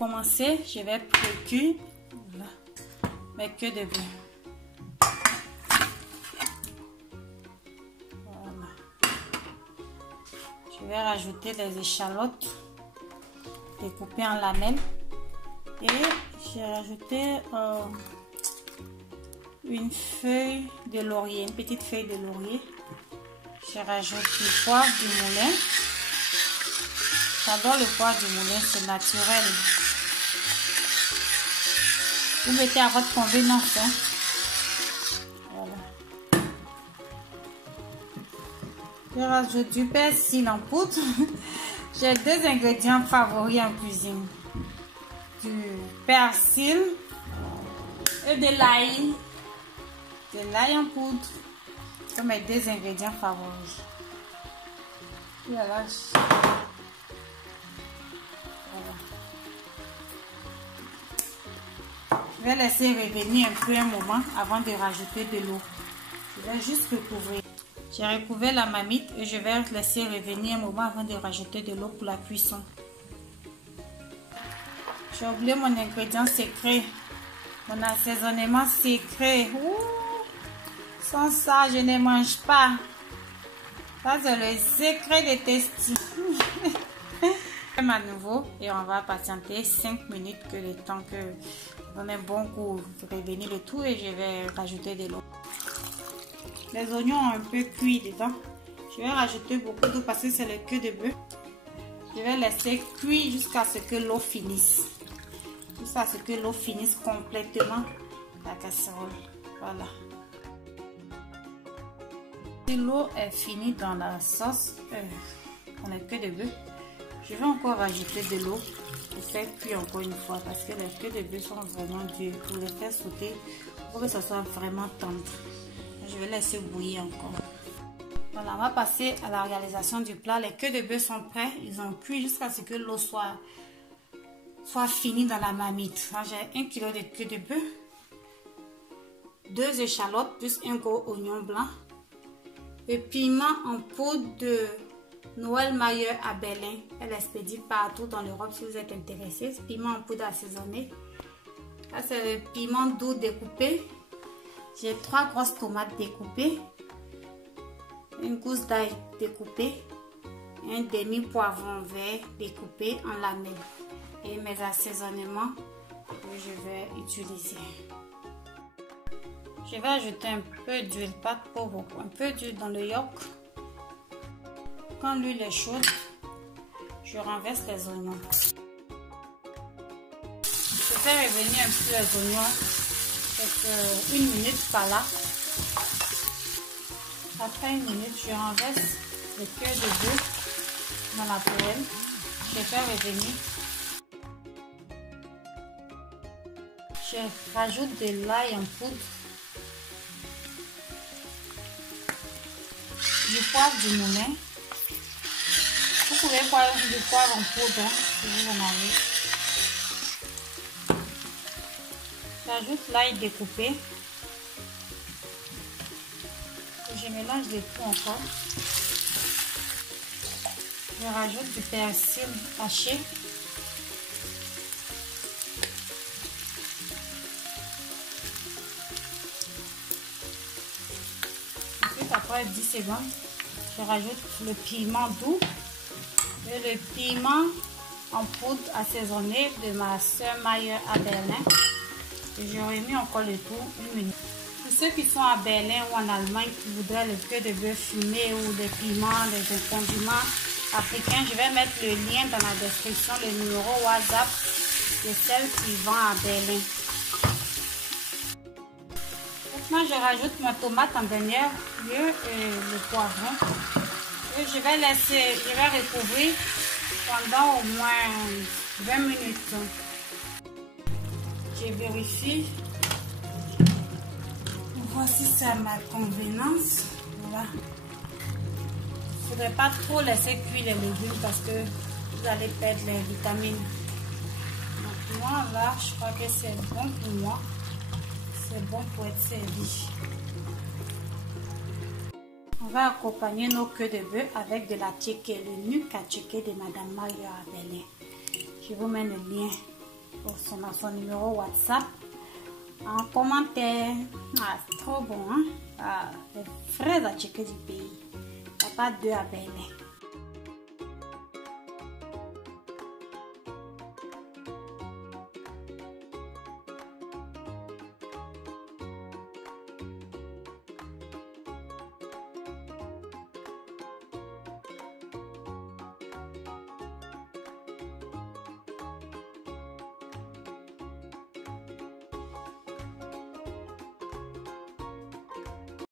commencer, je vais précuire mes queues de bœuf. Voilà. Je vais rajouter les échalotes découpées en lamelles. Et j'ai rajouté une feuille de laurier, une petite feuille de laurier. Je rajoute du poivre du moulin. J'adore le poivre du moulin, c'est naturel. Vous mettez à votre convenance. Hein? Voilà. Je rajoute du persil en poudre. J'ai 2 ingrédients favoris en cuisine. Du persil et de l'ail. De l'ail en poudre. C'est mes 2 ingrédients favoris. Voilà. Je vais laisser revenir un peu un moment avant de rajouter de l'eau. Je vais juste recouvrir. J'ai recouvert la marmite et je vais laisser revenir un moment avant de rajouter de l'eau pour la cuisson. J'ai oublié mon ingrédient secret, mon assaisonnement secret. Ouh, sans ça, je ne mange pas. Ça, c'est le secret des testis. À nouveau et on va patienter 5 minutes que le temps que on ait bon coup de revenir le tout et je vais rajouter de l'eau. Les oignons ont un peu cuit dedans. Je vais rajouter beaucoup d'eau parce que c'est le queue de bœuf. Je vais laisser cuire jusqu'à ce que l'eau finisse. Jusqu'à ce que l'eau finisse complètement la casserole. Voilà. Si l'eau est finie dans la sauce, dans le queue de bœuf, je vais encore rajouter de l'eau pour faire cuire encore une fois parce que les queues de bœuf sont vraiment dures. Pour les faire sauter, pour que ça soit vraiment tendre. Je vais laisser bouillir encore. Voilà, on va passer à la réalisation du plat. Les queues de bœuf sont prêts. Ils ont cuit jusqu'à ce que l'eau soit finie dans la marmite. J'ai 1 kg de queues de bœuf, 2 échalotes plus un gros oignon blanc, le piment en poudre de Noël Mailleur à Berlin. Elle expédie partout dans l'Europe si vous êtes intéressé. Piment en poudre assaisonné. Là, c'est le piment doux découpé. J'ai 3 grosses tomates découpées, une gousse d'ail découpée, un demi-poivron vert découpé en lamelles et mes assaisonnements que je vais utiliser. Je vais ajouter un peu d'huile, pas trop beaucoup, un peu d'huile dans le yolk. Quand l'huile est chaude, je renverse les oignons. Je fais revenir un peu les oignons, peut-être 1 minute par là. Après 1 minute, je renverse le cœur de bœuf dans la poêle. Je fais revenir. Je rajoute de l'ail en poudre, du poivre du moulin. Vous pouvez prendre du poivre en poudre si vous en avez. J'ajoute l'ail découpé. Je mélange le tout encore. Je rajoute du persil haché. Ensuite, après 10 secondes, je rajoute le piment doux et le piment en poudre assaisonné de ma soeur Mailleur à Berlin. Je remis encore le tout 1 minute. Pour ceux qui sont à Berlin ou en Allemagne qui voudraient le queue de bœuf fumé ou des piments, des condiments africains, je vais mettre le lien dans la description, le numéro WhatsApp de celle qui vend à Berlin. Maintenant, je rajoute ma tomate en dernier lieu et le poivron. Et je vais recouvrir pendant au moins 20 minutes. Je vérifie. Voici ça à ma convenance. Voilà. Il ne faudrait pas trop laisser cuire les légumes parce que vous allez perdre les vitamines. Donc moi là, je crois que c'est bon pour moi. C'est bon pour être servi. On va accompagner nos queues de bœuf avec de la tchéké, le nuque à tchéké de Madame Mailleur à Berlin. Je vous mets le lien son numéro WhatsApp en commentaire. Ah, c'est trop bon, hein? Ah, les vrais attiqués du pays. Il n'y a pas deux à Bénin.